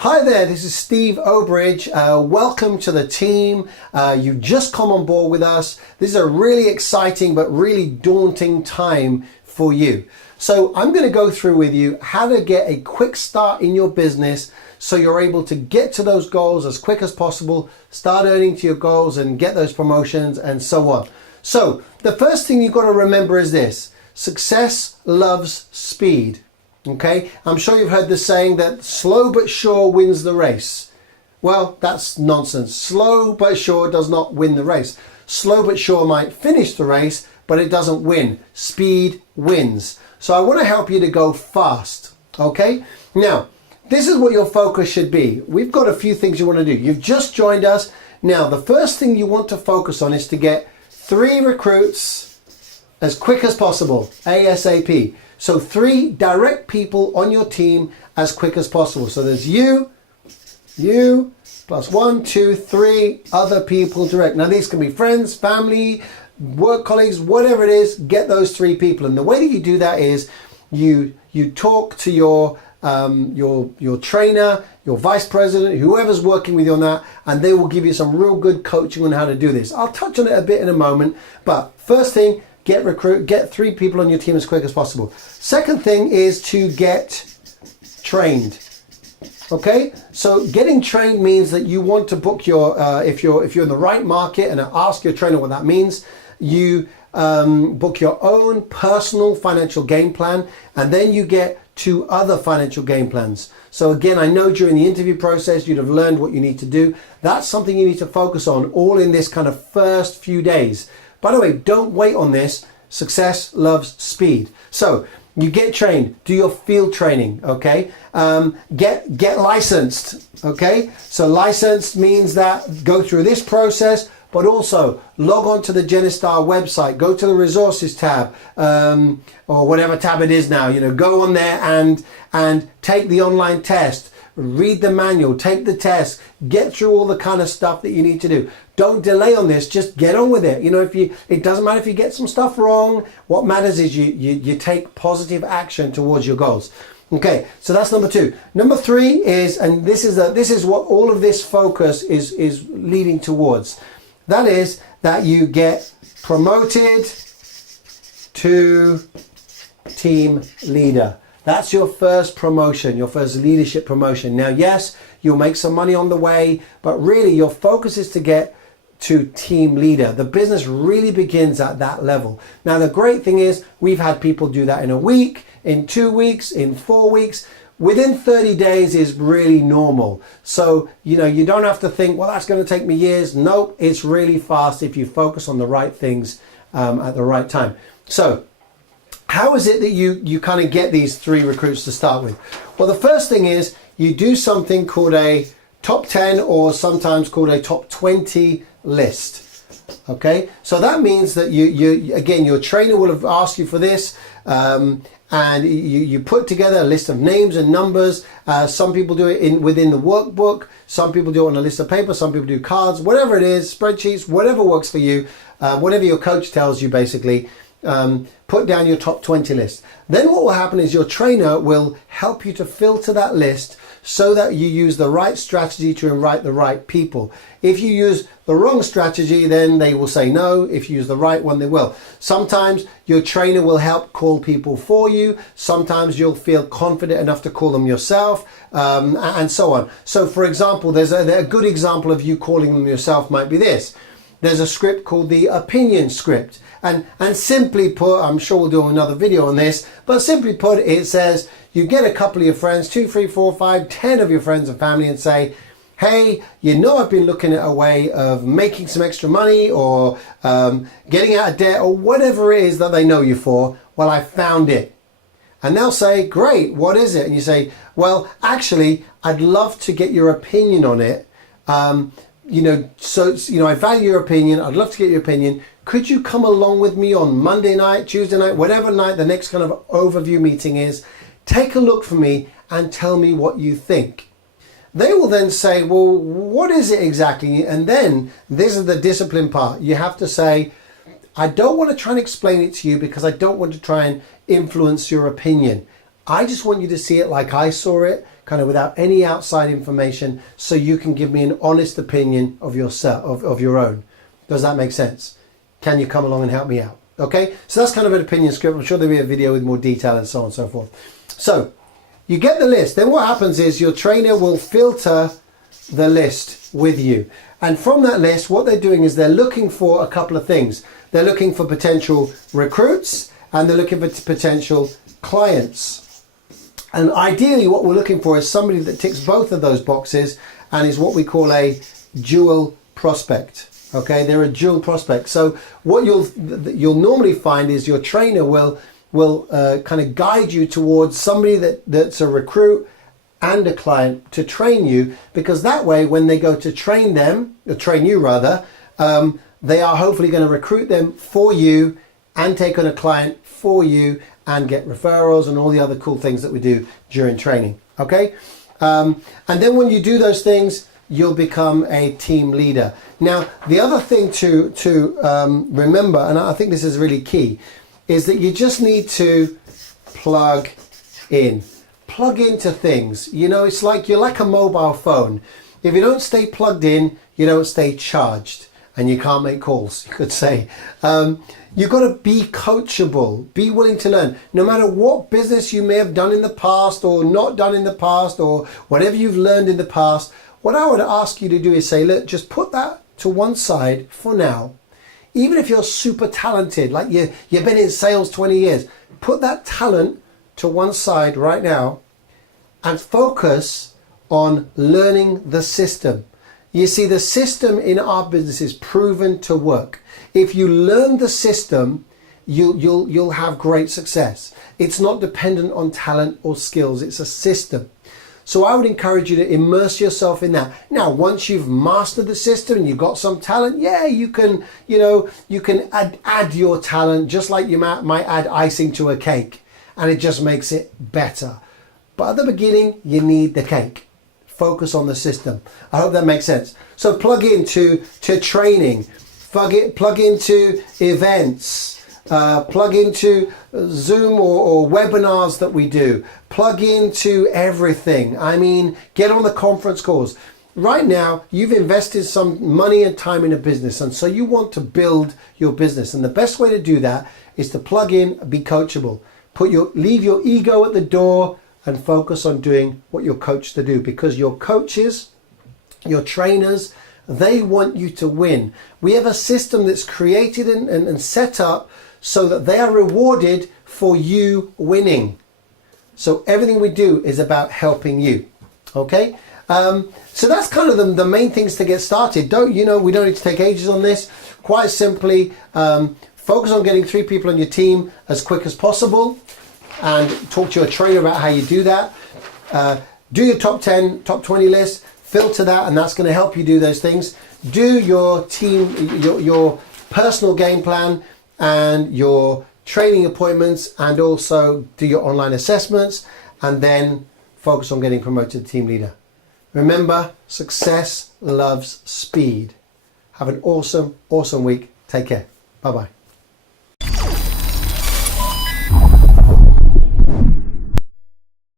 Hi there, this is Steve Owbridge. Welcome to the team. You've just come on board with us. This is a really exciting but really daunting time for you. So I'm going to go through with you how to get a quick start in your business so you're able to get to those goals as quick as possible, start earning to your goals and get those promotions and so on. So the first thing you've got to remember is this: success loves speed. Okay, I'm sure you've heard the saying that slow but sure wins the race. Well, that's nonsense. Slow but sure does not win the race. Slow but sure might finish the race, but it doesn't win. Speed wins. So I want to help you to go fast. Okay, now this is what your focus should be. We've got a few things you want to do. You've just joined us. Now, the first thing you want to focus on is to get 3 recruits as quick as possible, ASAP. So 3 direct people on your team as quick as possible. So there's you, plus 1, 2, 3 other people direct. Now these can be friends, family, work colleagues, whatever it is. Get those 3 people. And the way that you do that is you talk to your trainer, your vice president, whoever's working with you on that, and they will give you some real good coaching on how to do this. I'll touch on it a bit in a moment, but first thing, get 3 people on your team as quick as possible. Second thing is to get trained. Okay, so getting trained means that you want to book your if you're in the right market, and ask your trainer what that means. You book your own personal financial game plan, and then you get 2 other financial game plans. So again, I know during the interview process you'd have learned what you need to do. That's something you need to focus on all in this kind of first few days. By the way, don't wait on this. Success loves speed. So you get trained, do your field training, okay? Get licensed, okay? So licensed means that go through this process, but also log on to the Genistar website, go to the resources tab, or whatever tab it is now, go on there and take the online test. Read the manual, take the test, get through all the kind of stuff that you need to do. Don't delay on this, just get on with it. It doesn't matter if you get some stuff wrong. What matters is you take positive action towards your goals. Okay, so that's number 2. Number 3 is, and this is what all of this focus is leading towards. That is that you get promoted to team leader. That's your first promotion, your first leadership promotion. Now, yes, you'll make some money on the way, but really your focus is to get to team leader. The business really begins at that level. Now, the great thing is we've had people do that in a week, in 2 weeks, in 4 weeks. Within 30 days is really normal. So, you don't have to think, well, that's going to take me years. Nope, it's really fast if you focus on the right things at the right time. So, how is it that you kind of get these 3 recruits to start with? Well, the first thing is you do something called a top 10, or sometimes called a top 20 list. Okay, so that means that again, your trainer will have asked you for this, and you put together a list of names and numbers. Some people do it within the workbook. Some people do it on a list of paper. Some people do cards, whatever it is, spreadsheets, whatever works for you, whatever your coach tells you, basically. Put down your top 20 list. Then what will happen is your trainer will help you to filter that list so that you use the right strategy to invite the right people. If you use the wrong strategy, then they will say no. If you use the right one, they will. Sometimes your trainer will help call people for you. Sometimes you'll feel confident enough to call them yourself, and so on. So for example, there's a good example of you calling them yourself might be this. There's a script called the opinion script. And simply put, I'm sure we'll do another video on this, but simply put, it says you get a couple of your friends, 2, 3, 4, 5, 10 of your friends and family, and say, hey, I've been looking at a way of making some extra money, or getting out of debt, or whatever it is that they know you for. Well, I found it. And they'll say, great, what is it? And you say, well, actually, I'd love to get your opinion on it. I value your opinion. I'd love to get your opinion. Could you come along with me on Monday night, Tuesday night, whatever night the next kind of overview meeting is? Take a look for me and tell me what you think. They will then say, well, what is it exactly? And then this is the discipline part. You have to say, I don't want to try and explain it to you because I don't want to try and influence your opinion. I just want you to see it like I saw it. kind of without any outside information, so you can give me an honest opinion of yourself, of your own. Does that make sense? Can you come along and help me out? Okay, so that's kind of an opinion script. I'm sure there'll be a video with more detail and so on and so forth. So you get the list. Then what happens is your trainer will filter the list with you. And from that list, what they're doing is they're looking for a couple of things. They're looking for potential recruits and they're looking for potential clients. And ideally what we're looking for is somebody that ticks both of those boxes and is what we call a dual prospect. Okay, they're a dual prospect. So what you'll normally find is your trainer will kind of guide you towards somebody that's a recruit and a client to train you, because that way when they go to train you rather, they are hopefully going to recruit them for you and take on a client for you and get referrals and all the other cool things that we do during training. Okay, and then when you do those things, you'll become a team leader. Now, the other thing to remember, and I think this is really key, is that you just need to plug in. Plug into things. You know, it's like you're like a mobile phone. If you don't stay plugged in, you don't stay charged, and you can't make calls, you could say. You've got to be coachable, be willing to learn. No matter what business you may have done in the past or not done in the past, or whatever you've learned in the past, what I would ask you to do is say, look, just put that to one side for now. Even if you're super talented, like you've been in sales 20 years, put that talent to one side right now and focus on learning the system. You see, the system in our business is proven to work. If you learn the system, you'll have great success. It's not dependent on talent or skills. It's a system. So I would encourage you to immerse yourself in that. Now, once you've mastered the system and you've got some talent, yeah, you can add your talent, just like you might add icing to a cake, and it just makes it better. But at the beginning, you need the cake. Focus on the system. I hope that makes sense. So plug into training, plug into events, plug into Zoom or webinars that we do, plug into everything. I mean, get on the conference calls. Right now, you've invested some money and time in a business, and so you want to build your business. And the best way to do that is to plug in, be coachable. Leave your ego at the door and focus on doing what you're coached to do, because your coaches, your trainers, they want you to win. We have a system that's created and set up so that they are rewarded for you winning. So everything we do is about helping you. Okay? So that's kind of the main things to get started. We don't need to take ages on this. Quite simply, focus on getting 3 people on your team as quick as possible, and talk to your trainer about how you do that. Do your top 10, top 20 list, filter that, and that's going to help you do those things. Do your team, your personal game plan and your training appointments, and also do your online assessments, and then focus on getting promoted to team leader. Remember, success loves speed. Have an awesome, awesome week. Take care. Bye-bye.